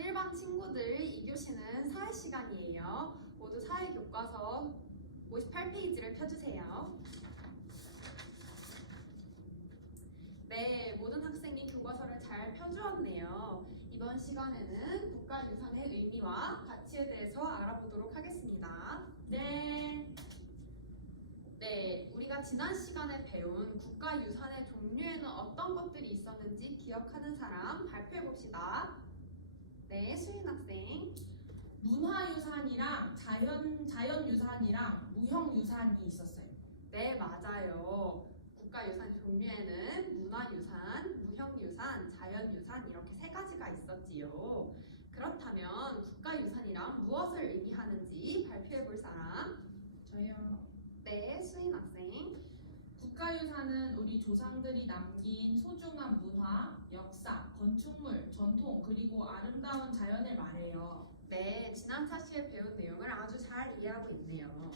1반 친구들 2교시는 사회 시간이에요. 모두 사회 교과서 58페이지를 펴주세요. 네, 모든 학생이 교과서를 잘 펴주었네요. 이번 시간에는 국가유산의 의미와 가치에 대해서 알아보도록 하겠습니다. 네, 우리가 지난 시간에 배운 국가유산의 종류에는 어떤 것들이 있었는지 기억하는 사람 발표해봅시다. 네, 수인 학생. 문화유산이랑 자연유산이랑 무형유산이 있었어요. 네, 맞아요. 국가유산 종류에는 문화유산, 무형유산, 자연유산 이렇게 세 가지가 있었지요. 그렇다면 국가유산이란 무엇을 의미하는지 발표해볼 사람? 저요. 네, 수인 학생. 국가유산은 우리 조상들이 남긴 소중한 문화, 역사, 건축물, 전통, 그리고 아름다운 자연을 말해요. 네, 지난 차시에 배운 내용을 아주 잘 이해하고 있네요.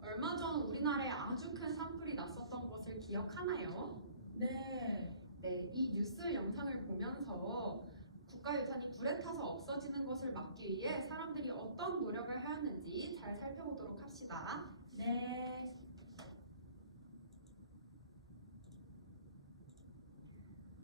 얼마 전 우리나라에 아주 큰 산불이 났었던 것을 기억하나요? 네. 네, 이 뉴스 영상을 보면서 국가유산이 불에 타서 없어지는 것을 막기 위해 사람들이 어떤 노력을 하였는지 잘 살펴보도록 합시다. 네.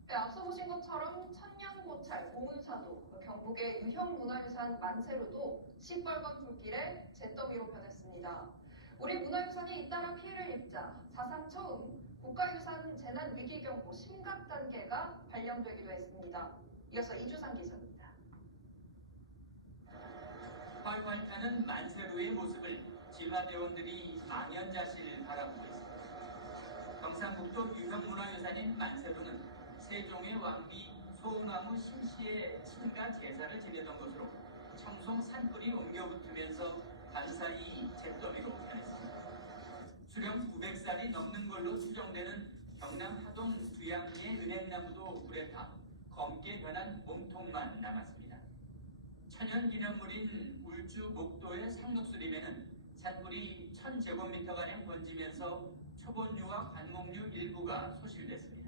네, 앞서 보신 것처럼 천년고찰, 보문사도, 경북의 유형문화유산 만세로도 시뻘건 불길에 잿더미로 변했습니다. 우리 문화유산이 잇따라 피해를 입자 사상 처음 국가유산 재난위기경보 심각 단계가 발령되기도 했습니다. 이어서 이주상 기자입니다. 활활 타는 만세로의 모습을 진화대원들이 망연자실 바라보고 있습니다. 경상북도 유형문화유산인 만세로는 세종의 왕비 소나무 심씨의 친가 제사를 지내던 곳으로 청송 산불이 옮겨붙으면서 밤사이 잿더미로 변했습니다. 수령 900살이 넘는 걸로 추정되는 경남 하동 두양리의 은행나무도 불에 타 검게 변한 몸통만 남았습니다. 천연기념물인 울주 목도의 상록수림에는 산불이 1000제곱미터가량 번지면서 초본류와 관목류 일부가 소실됐습니다.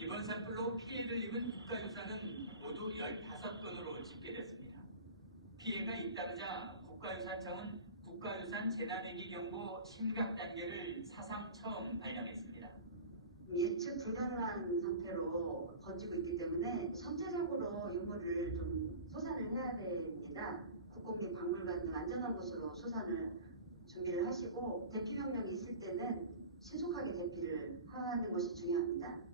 이번 산불로 피해를 입은 국가유산은 모두 15건으로 집계됐습니다. 피해가 잇따르자 국가유산청은 국가유산 재난위기 경보 심각 단계를 사상 처음 발령했습니다. 예측 불가능한 상태로 번지고 있기 때문에 선제적으로 유물을 좀 소산을 해야 됩니다. 국공립박물관 등 안전한 곳으로 소산을 준비를 하시고 대피 명령이 있을 때는 신속하게 대피를 하는 것이 중요합니다.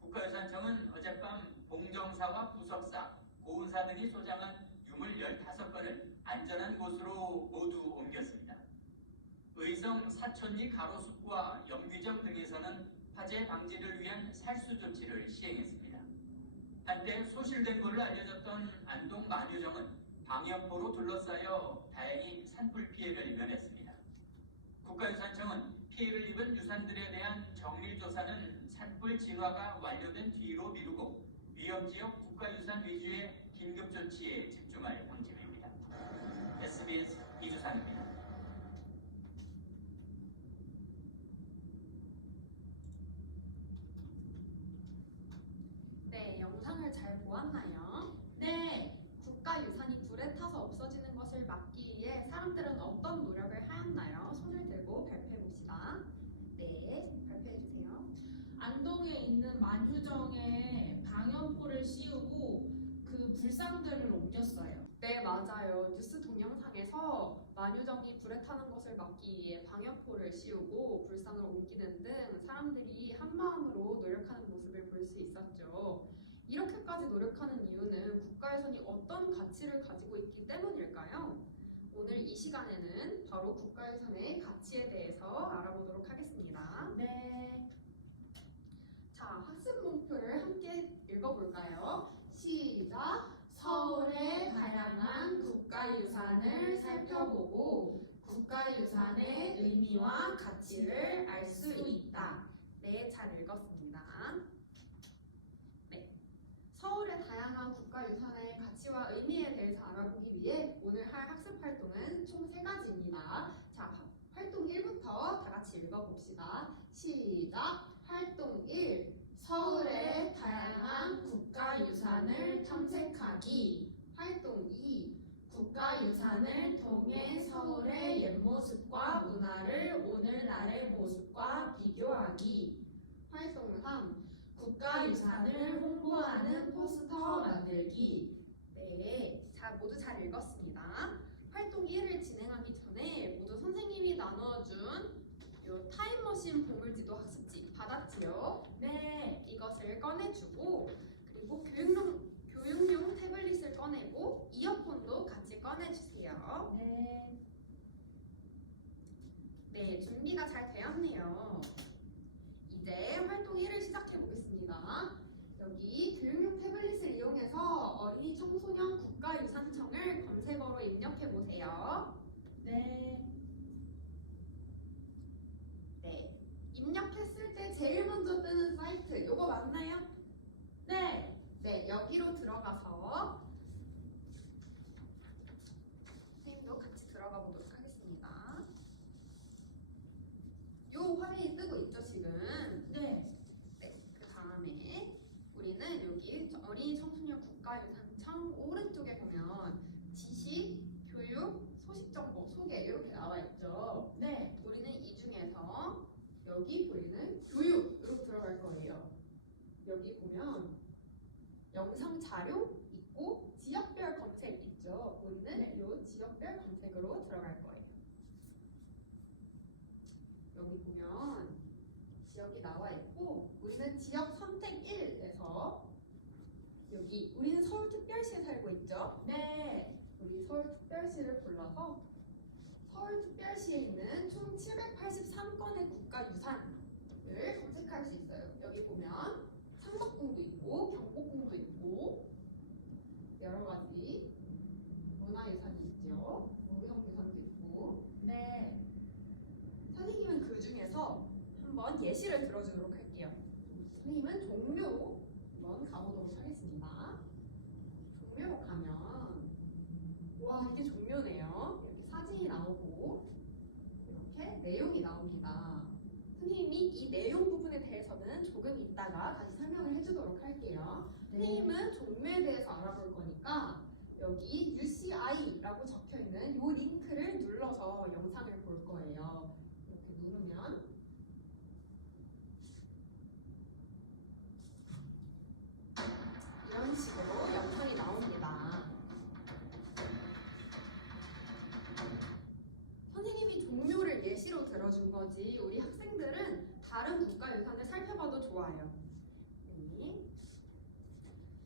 국가유산청은 어젯밤 봉정사와 부석사, 고운사 등이 소장한 유물 15건을 안전한 곳으로 모두 옮겼습니다. 의성 사촌리 가로수과 염귀정 등에서는 화재 방지를 위한 살수 조치를 시행했습니다. 한때 소실된 걸로 알려졌던 안동 만유정은 방역포로 둘러싸여 다행히 산불 피해를 면했습니다. 국가유산청은 피해를 입은 유산들에 대한 정밀조사는 산불 진화가 완료된 뒤로 미루고 위험지역 국가유산 위주의 긴급조치에 집중할 방침입니다. SBS 이주상입니다. 네, 영상을 잘 보았나요? 네. 국가유산이 불에 타서 없어지는 것을 막기 위해 사람들은 어떤 노력을 하였나요? 손을 들고 발표해봅시다. 네, 발표해주세요. 안동에 있는 만유정에 방염포를 씌우고 그 불상들을 옮겼어요. 네, 맞아요. 뉴스 동영상에서 만유정이 불에 타는 것을 막기 위해 방역포를 씌우고 불상을 옮기는 등 사람들이 한마음으로 노력하는 모습을 볼 수 있었죠. 이렇게까지 노력하는 이유는 국가유산이 어떤 가치를 가지고 있기 때문일까요? 오늘 이 시간에는 바로 국가유산의 가치에 대해서 알아보도록 하겠습니다. 네. 자, 학습 문표를 함께 읽어볼까요? 시작! 서울의 다양한 국가유산을 살펴보고 국가유산의 의미와 가치를 알 수 있다. 네, 잘 읽었습니다. 네, 서울의 다양한 국가유산의 가치와 의미에 대해서 알아보기 위해 오늘 할 학습 활동은 총 3가지입니다. 자, 활동 1부터 다 같이 읽어봅시다. 시작! 활동 1. 서울의 다양한 국가유산을 탐색하는 비교하기. 활동 2. 국가유산을 통해 서울의 옛 모습과 문화를 오늘날의 모습과 비교하기. 활동 3. 국가유산을 홍보하는 포스터 만들기. 네, 모두 잘 읽었습니다. 활동 1을 진행하기 전에 모두 선생님이 나누어준 요 타임머신 보물지도 학습지 받았지요? 네. 이것을 꺼내주고 그리고 교육용 태블릿을 꺼내고 이어폰도 같이 꺼내주세요. 네. 네, 준비가 잘 되었네요. 이제 활동 1을 시작해 보겠습니다. 여기 교육용 태블릿을 이용해서 어린이 청소년 국가유산청을 검색어로 입력해 보세요. 네. 네, 입력했을 때 제일 먼저 뜨는 사이트 요거 맞나요? 네. 네, 여기로 들어가서 선생님도 같이 들어가 보도록 하겠습니다. 요 화면이 뜨고 있죠 지금? 네. 네, 그 다음에 우리는 여기 어린이 청소년 국가유산청 오른쪽에 보면 지식, 교육, 소식정보, 소개 이렇게 나와 있죠. 네. 우리는 이 중에서 여기 보이는 교육으로 들어갈 거예요. 여기 보면 영상 자료 있고 지역별 검색 있죠. 우리는 이 지역별 검색으로 들어갈 거예요. 여기 보면 지역이 나와 있고 우리는 지역 선택 1에서 여기 우리는 서울특별시에 살고 있죠. 네. 우리 서울특별시를 골라서 서울특별시에 있는 총 783건의 국가유산을 검색할 수 있어요. 여기 보면 창덕궁도 있고 경복궁도 있고 여러 가지 문화유산이 있죠. 무형유산도 있고. 네. 선생님은 그 중에서 한번 예시를 들어주도록 할게요. 선생님은 종묘로 한번 가보도록 하겠습니다. 종묘로 가면 와 이게 종묘네요. 이렇게 사진이 나오고 이렇게 내용이 나옵니다. 선생님이 이 내용 부분에 대해서는 조금 이따가 다시 설명을 해주도록 할게요. 선생님은 종묘에 대해서 알아볼 거니까 여기 UCI라고 적혀있는 이 링크를 눌러서 영상을 볼 거예요. 이렇게 누르면 이런 식으로 영상이 나옵니다. 선생님이 종묘를 예시로 들어준 거지 우리 학생들은 다른 국가유산을 살펴봐도 좋아요. 네.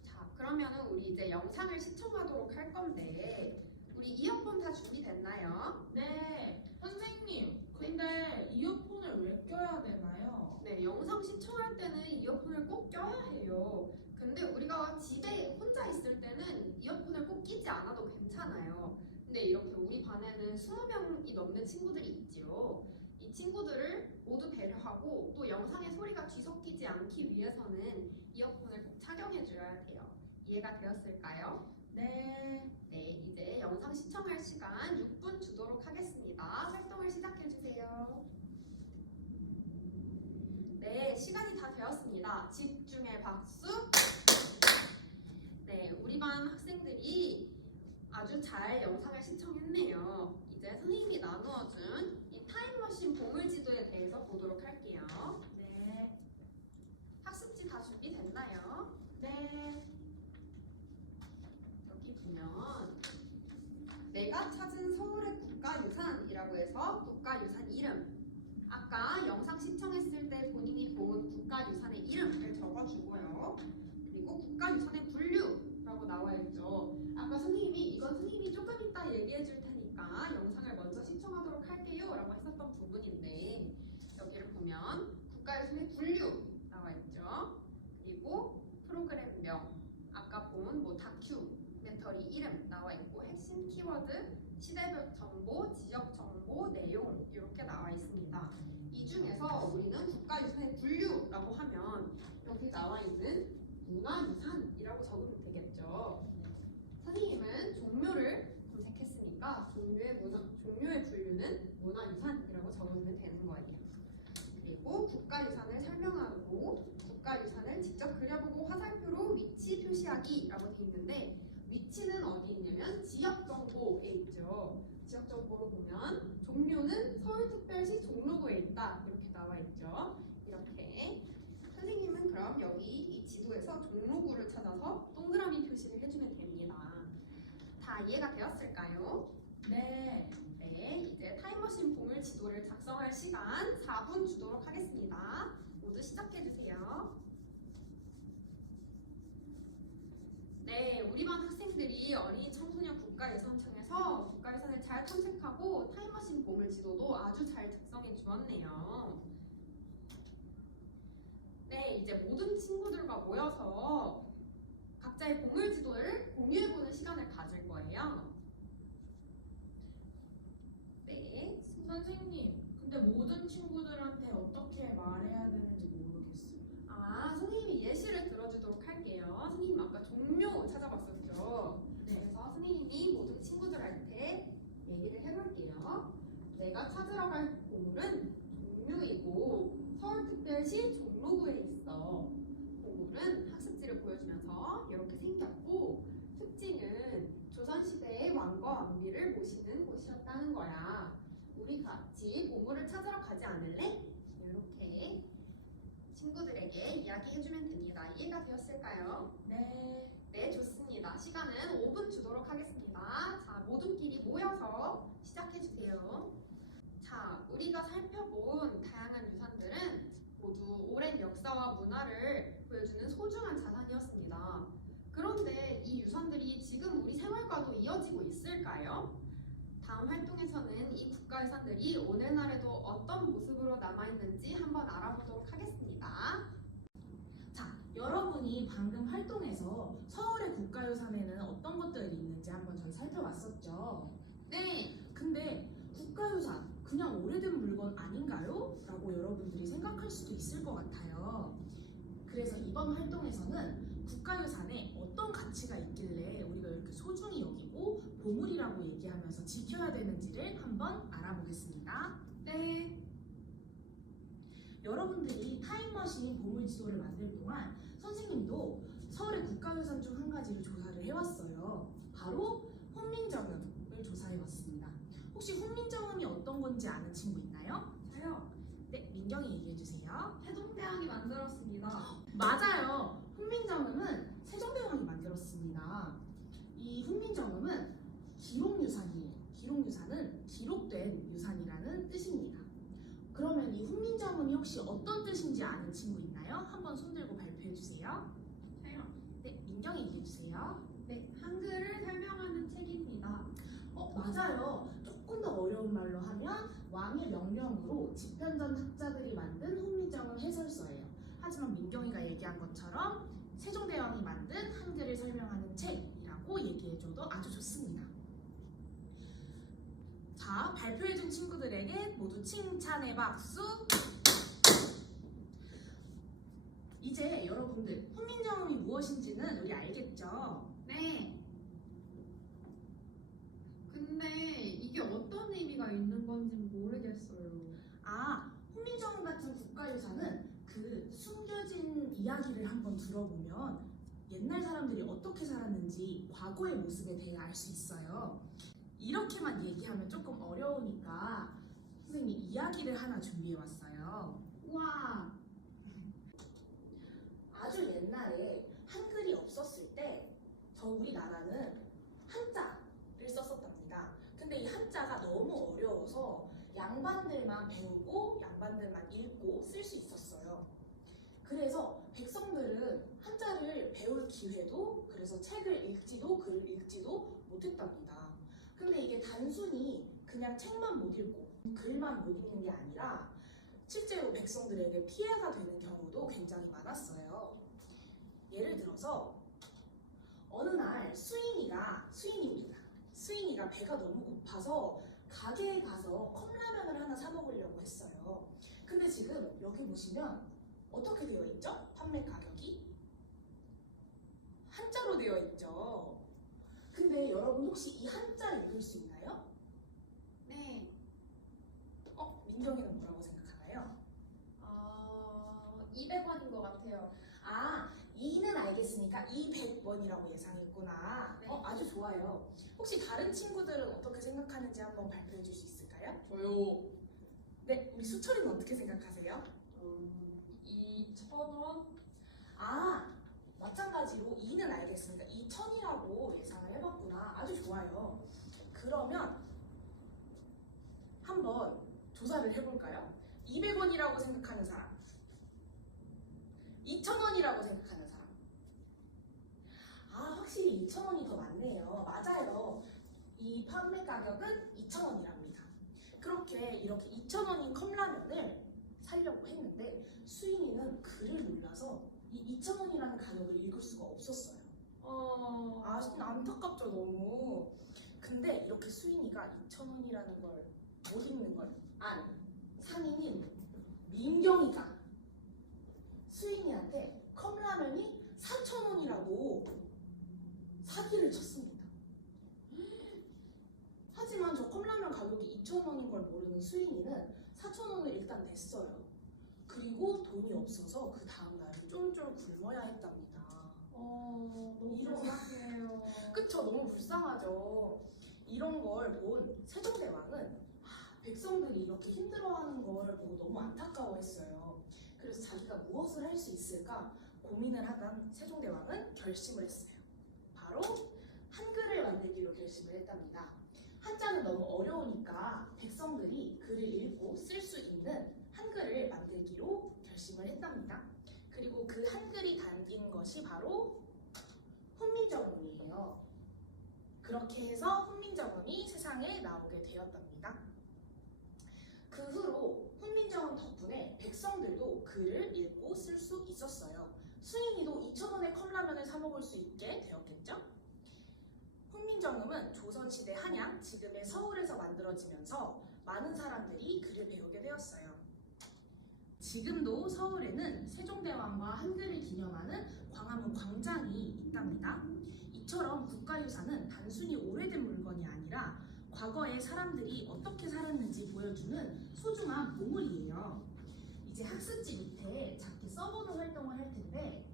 자, 그러면은 우리 이제 영상을 시청하도록 할 건데 우리 이어폰 다 준비됐나요? 네. 선생님, 근데 이어폰을 왜 껴야 되나요? 네, 영상 시청할 때는 이어폰을 꼭 껴야 해요. 근데 우리가 집에 혼자 있을 때는 이어폰을 꼭 끼지 않아도 괜찮아요. 근데 이렇게 우리 반에는 20명이 넘는 친구들이 있지요. 이 친구들을 모두 배려하고 또 영상의 소리가 뒤섞이지 않기 위해서는 이어폰을 꼭 착용해 줘야 돼요. 이해가 되었을까요? 네. 네, 이제 영상 시청할 시간 6분 주도록 하겠습니다. 활동을 시작해 주세요. 네, 시간이 다 되었습니다. 집중의 박수. 네, 우리 반 학생들이 아주 잘 영상을 시청했네요. 이제 선생님이 나누어준 이 타임머신 보물지도에 대해서 보도록 할게요. 네. 학습지 다 준비됐나요? 네. 여기 보면 내가 찾은 서울의 국가유산이라고 해서 국가유산 이름, 아까 영상 시청했을 때 본인이 본 국가유산의 이름을 적어주고요. 그리고 국가유산의 분류라고 나와 있죠. 아까 선생님이 이건 선생님이 조금 이따 얘기해 줄 테니까 영상을 먼저 시청하도록 할게요 라고 했었던 부분인데 여기를 보면 국가유산의 분류 나와 있죠. 그리고 프로그램명, 아까 본 뭐 다큐멘터리 이름 나와 있고 핵심 키워드, 시대별 정보, 지역 정보, 내용 이렇게 나와 있습니다. 이 중에서 우리는 국가유산의 분류라고 하면 여기 나와 있는 문화유산이라고 적으면 되겠죠. 선생님은 종묘를 검색했으니까 종묘의 분류는 문화유산이라고 적으면 되는 거예요. 그리고 국가유산을 설명하고 국가유산을 직접 그려보고 화살표로 위치 표시하기라고 되어 있는데 쪽으로 보면 종류는 서울특별시 종로구에 있다 이렇게 나와 있죠. 이렇게 선생님은 그럼 여기 이 지도에서 종로구를 찾아서 동그라미 표시를 해주면 됩니다. 다 이해가 되었을까요? 네. 네, 이제 타임머신 보물 지도를 작성할 시간 4분 주도록 하겠습니다. 모두 시작해주세요. 네, 우리 반 학생들이 어린이 청소년 국가유산청에서 국가유산을 잘 탐색하고 타임머신 보물 지도도 아주 잘 작성해 주었네요. 네, 이제 모든 친구들과 모여서 각자의 보물 지도를 공유해보는 시간을 가질 거예요. 네, 선생님, 근데 모든 친구들한테 어떻게 말해야 되는지 모르겠어요. 선생님이 예시를 들어주도록 할게요. 선생님 아까 종료 찾아봤었죠? 네. 그래서 선생님이 모든 친구들한테 얘기를 해볼게요. 내가 찾으러 갈 보물은 종류이고 서울특별시 종로구에 있어. 보물은 학습지를 보여주면서 이렇게 생겼고 특징은 조선시대의 왕과 왕비를 모시는 곳이었다는 거야. 우리 같이 보물을 찾으러 가지 않을래? 이렇게 친구들에게 이야기해주면 됩니다. 이해가 되었을까요? 네. 네, 좋습니다. 시간은 5분 주도록 하겠습니다. 자, 모두끼리 모여서 시작해주세요. 자, 우리가 살펴본 다양한 유산들은 모두 오랜 역사와 문화를 보여주는 소중한 자산이었습니다. 그런데 이 유산들이 지금 우리 생활과도 이어지고 있을까요? 다음 활동에서는 이 국가유산들이 오늘날에도 어떤 모습으로 남아있는지 한번 알아보도록 하겠습니다. 자, 여러분이 방금 활동에서 서울의 국가유산에는 어떤 것들이 있는지 한번 저희 살펴봤었죠. 네, 근데 국가유산 그냥 오래된 물건 아닌가요? 라고 여러분들이 생각할 수도 있을 것 같아요. 그래서 이번 활동에서는 국가유산에 어떤 가치가 있길래 우리가 이렇게 소중히 여기고 보물이라고 얘기하면서 지켜야 되는지를 한번 알아보겠습니다. 네, 여러분들이 타임머신 보물지도를 만들 동안 선생님도 서울의 국가유산 중 한 가지를 조사를 해왔어요. 바로 훈민정음을 조사해봤습니다. 혹시 훈민정음이 어떤 건지 아는 친구 있나요? 저요. 네, 민경이 얘기해주세요. 세종대왕이 만들었습니다. 맞아요. 훈민정음은 세종대왕이 만들었습니다. 이 훈민정음은 기록유산이에요. 기록유산은 기록된 유산이라는 뜻입니다. 그러면 이 훈민정음이 혹시 어떤 뜻인지 아는 친구 있나요? 한번 손들고 발표해주세요. 저요. 네, 민경이 얘기해주세요. 네, 한글을 설명하는 책입니다. 맞아요. 조금 더 어려운 말로 하면 왕의 명령으로 집현전 학자들이 만든 훈민정음 해설서예요. 하지만 민경이가 얘기한 것처럼 세종대왕이 만든 한글을 설명하는 책이라고 얘기해줘도 아주 좋습니다. 자, 발표해준 친구들에게 모두 칭찬의 박수. 이제 여러분들 훈민정음이 무엇인지는 우리 알겠죠? 네. 근데 이게 어떤 의미가 있는 건지 모르겠어요. 훈민정음 같은 국가유산은 그 숨겨진 이야기를 한번 들어보면 옛날 사람들이 어떻게 살았는지 과거의 모습에 대해 알 수 있어요. 이렇게만 얘기하면 조금 어려우니까 선생님이 이야기를 하나 준비해왔어요. 우와. 아주 옛날에 한글이 없었을 때 우리나라는 한자를 썼었답니다. 근데 이 한자가 너무 어려워서 양반들만 배우고 양반들만 읽고 쓸 수 있었어요. 그래서 백성들은 한자를 배울 기회도, 그래서 책을 읽지도 글을 읽지도 못했답니다. 근데 이게 단순히 그냥 책만 못 읽고 글만 못 읽는 게 아니라 실제로 백성들에게 피해가 되는 경우도 굉장히 많았어요. 예를 들어서 어느 날 수인이가 배가 너무 고파서 가게에 가서 컵라면을 하나 사 먹으려고 했어요. 근데 지금 여기 보시면 어떻게 되어 있죠? 판매 가격이 한자로 되어 있죠. 근데 여러분 혹시 이 한자 읽을 수 있나요? 네. 민경이는 뭐라고 생각하나요? 200원인 것 같아요. 2는 알겠으니까 200원 200번이라고 예상했구나. 네. 아주 좋아요. 혹시 다른 친구들은 어떻게 생각하는지 한번 발표해 줄 수 있을까요? 저요. 네, 우리 수철이는 어떻게 생각하세요? 2,000원? 아, 마찬가지로 2는 알겠습니다. 2,000이라고 예상을 해봤구나. 아주 좋아요. 그러면 한번 조사를 해볼까요? 200원이라고 생각하는 사람, 2,000원이라고 생각하는 사람. 아, 확실히 2,000원이 더 많네요. 맞아요. 이 판매 가격은 2,000원이랍니다. 그렇게 이렇게 2,000원인 컵라면을 사려고 했는데 수인이는 글을 몰라서 이 2,000원이라는 가격을 읽을 수가 없었어요. 안타깝죠, 너무. 근데 이렇게 수인이가 2,000원이라는 걸 못 읽는 걸 안 상인인 민경이가 수인이한테 컵라면이 4,000원이라고 사기를 쳤습니다. 하지만 저 컵라면 가격이 2,000원인 걸 모르는 수인이는 4,000원을 일단 냈어요. 그리고 돈이 없어서 그 다음 날은 쫄쫄 굶어야 했답니다. 너무 이런- 불쌍해요. 그쵸? 너무 불쌍하죠. 이런 걸 본 세종대왕은 백성들이 이렇게 힘들어하는 걸 보고 너무 안타까워했어요. 그래서 자기가 무엇을 할 수 있을까 고민을 하던 세종대왕은 결심을 했어요. 바로 한글을 만들기로 결심을 했답니다. 한자는 너무 어려우니까 백성들이 글을 읽고 쓸 수 있는 한글을 만들기로 결심을 했답니다. 그리고 그 한글이 담긴 것이 바로 훈민정음이에요. 그렇게 해서 훈민정음이 세상에 나오게 되었답니다. 그 후로 훈민정음 덕분에 백성들도 글을 읽고 쓸 수 있었어요. 수인이도 2,000원의 컵라면을 사 먹을 수 있게 되었겠죠? 훈민정음은 조선시대 한양, 지금의 서울에서 만들어지면서 많은 사람들이 글을 배우게 되었어요. 지금도 서울에는 세종대왕과 한글을 기념하는 광화문 광장이 있답니다. 이처럼 국가유산은 단순히 오래된 물건이 아니라 과거에 사람들이 어떻게 살았는지 보여주는 소중한 보물이에요. 이제 학습지 밑에 작게 써보는 활동을 할 텐데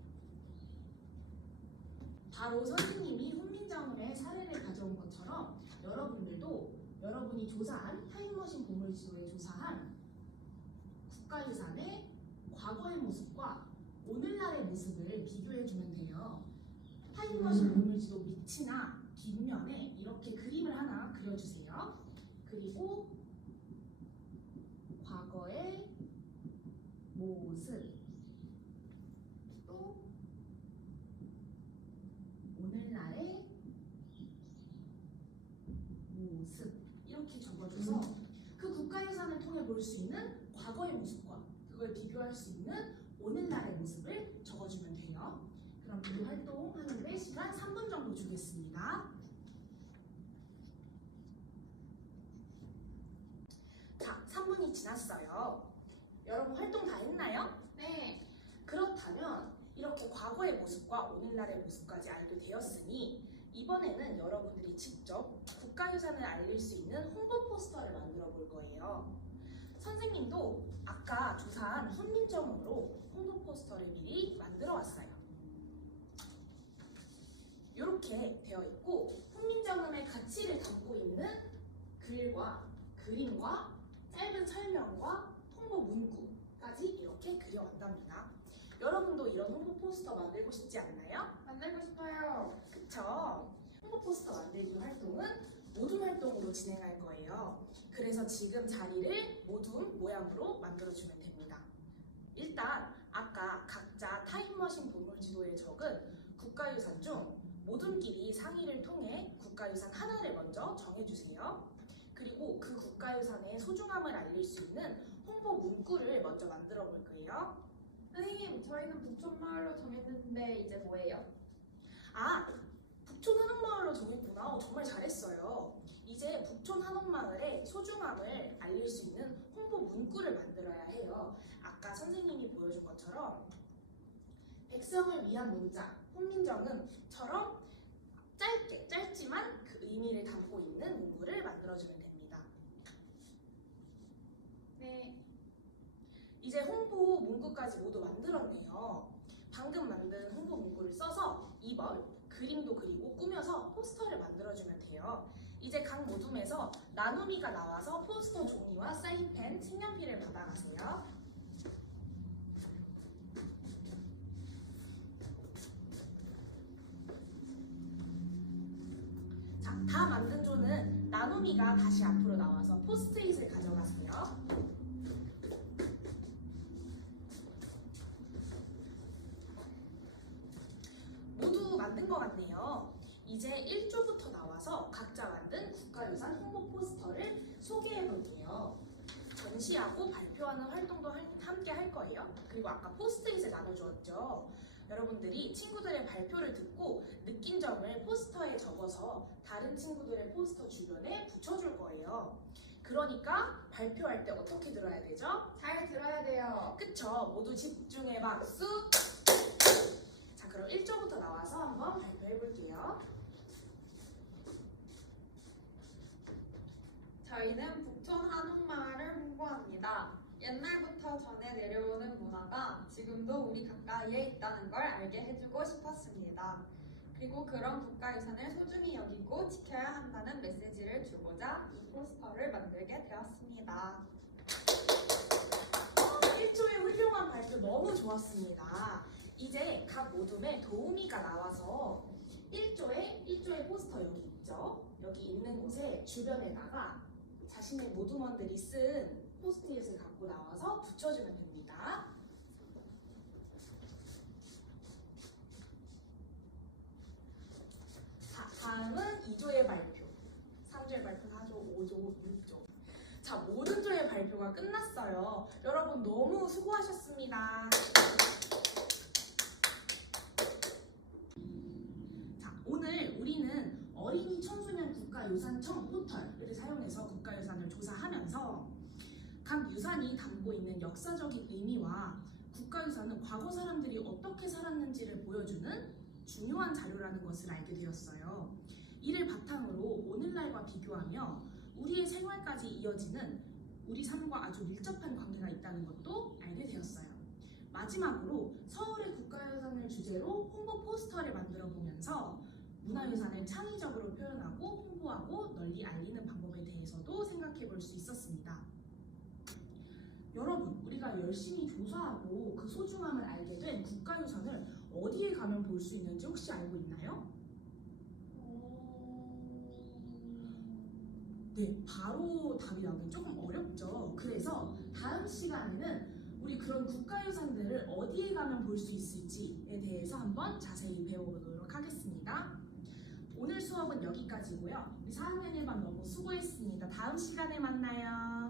바로 선생님이 훈민정음의 사례를 가져온 것처럼 여러분들도 여러분이 조사한 타임머신 보물지도에 조사한 국가유산의 과거의 모습과 오늘날의 모습을 비교해주면 돼요. 타임머신 보물지도 밑이나 뒷면에 이렇게 그림을 하나 그려주세요. 그리고 과거의 모습 또 오늘날의 모습 이렇게 적어줘서 그 국가유산을 통해 볼 수 있는 과거의 모습과 그걸 비교할 수 있는 오늘날의 모습을 적어주면 돼요. 그럼 이 활동 하는데 시간 3분 정도 주겠습니다. 자, 3분이 지났어요. 여러분 활동 다 했나요? 네. 그렇다면 이렇게 과거의 모습과 오늘날의 모습까지 알게 되었으니 이번에는 여러분들이 직접 국가유산을 알릴 수 있는 홍보 포스터를 만들어 볼 거예요. 선생님도 아까 조사한 훈민정음으로 홍보 포스터를 미리 만들어 왔어요. 이렇게 되어 있고 훈민정음의 가치를 담고 있는 글과 그림과 짧은 설명과 홍보 문구까지 이렇게 그려왔답니다. 여러분도 이런 홍보 포스터 만들고 싶지 않나요? 만들고 싶어요. 그쵸? 홍보 포스터 만들기 활동은 모둠 활동으로 진행할 거예요. 그래서 지금 자리를 모둠 모양으로 만들어주면 됩니다. 일단 아까 각자 타임머신 보물지도에 적은 국가유산 중 모둠끼리 상의를 통해 국가유산 하나를 먼저 정해주세요. 그리고 그 국가유산의 소중함을 알릴 수 있는 홍보 문구를 먼저 만들어 볼 거예요. 선생님, 저희는 북촌마을로 정했는데 이제 뭐예요? 아, 북촌 한옥마을로 정했구나. 정말 잘했어요. 이제 북촌 한옥마을의 소중함을 알릴 수 있는 홍보 문구를 만들어야 해요. 아까 선생님이 보여준 것처럼 백성을 위한 문자, 훈민정음처럼 짧지만 그 의미를 담고 있는 문구를 만들어주면 됩니다. 네. 이제 홍보 문구까지 모두 만들었네요. 방금 만든 홍보 문구를 써서 2번 그림도 그리고 꾸며서 포스터를 만들어주면 돼요. 이제 각 모둠에서 나눔이가 나와서 포스터 종이와 사인펜, 색연필을 받아가세요. 자, 다 만든 조는 나눔이가 다시 앞으로 나와서 포스트잇을 가져가세요. 모두 만든 것 같네요. 이제 1조부터 나와서 각자 만든 국가유산 홍보 포스터를 소개해 볼게요. 전시하고 발표하는 활동도 함께 할 거예요. 그리고 아까 포스트잇을 나눠주었죠. 여러분들이 친구들의 발표를 듣고 느낀 점을 포스터에 적어서 다른 친구들의 포스터 주변에 붙여줄 거예요. 그러니까 발표할 때 어떻게 들어야 되죠? 잘 들어야 돼요. 그쵸? 모두 집중해 박수! 자, 그럼 1조부터 나와서 한번 발표해 볼게요. 저희는 북촌 한옥마을을 홍보합니다. 옛날부터 전해 내려오는 문화가 지금도 우리 가까이에 있다는 걸 알게 해주고 싶었습니다. 그리고 그런 국가유산을 소중히 여기고 지켜야 한다는 메시지를 주고자 이 포스터를 만들게 되었습니다. 1조의 훌륭한 발표 너무 좋았습니다. 이제 각 모둠에 도우미가 나와서 1조의 포스터 여기 있죠? 여기 있는 곳에 주변에다가 자신의 모둠원들이 쓴 포스트잇을 갖고 나와서 붙여주면 됩니다. 자, 다음은 2조의 발표. 3조의 발표, 4조, 5조, 6조. 자, 모든 조의 발표가 끝났어요. 여러분 너무 수고하셨습니다. 자, 오늘 우리는 어린이 청소년 국가유산청 포털을 사용해서 국가유산을 조사하면서 각 유산이 담고 있는 역사적인 의미와 국가유산은 과거 사람들이 어떻게 살았는지를 보여주는 중요한 자료라는 것을 알게 되었어요. 이를 바탕으로 오늘날과 비교하며 우리의 생활까지 이어지는 우리 삶과 아주 밀접한 관계가 있다는 것도 알게 되었어요. 마지막으로 서울의 국가유산을 주제로 홍보 포스터를 만들어 보면서 문화유산을 창의적으로 표현하고 홍보하고 널리 알리는 방법에 대해서도 생각해 볼 수 있었습니다. 여러분, 우리가 열심히 조사하고 그 소중함을 알게 된 국가유산을 어디에 가면 볼 수 있는지 혹시 알고 있나요? 네, 바로 답이 나오긴 조금 어렵죠. 그래서 다음 시간에는 우리 그런 국가유산들을 어디에 가면 볼 수 있을지에 대해서 한번 자세히 배워보도록 하겠습니다. 오늘 수업은 여기까지고요. 우리 4학년 1반 너무 수고했습니다. 다음 시간에 만나요.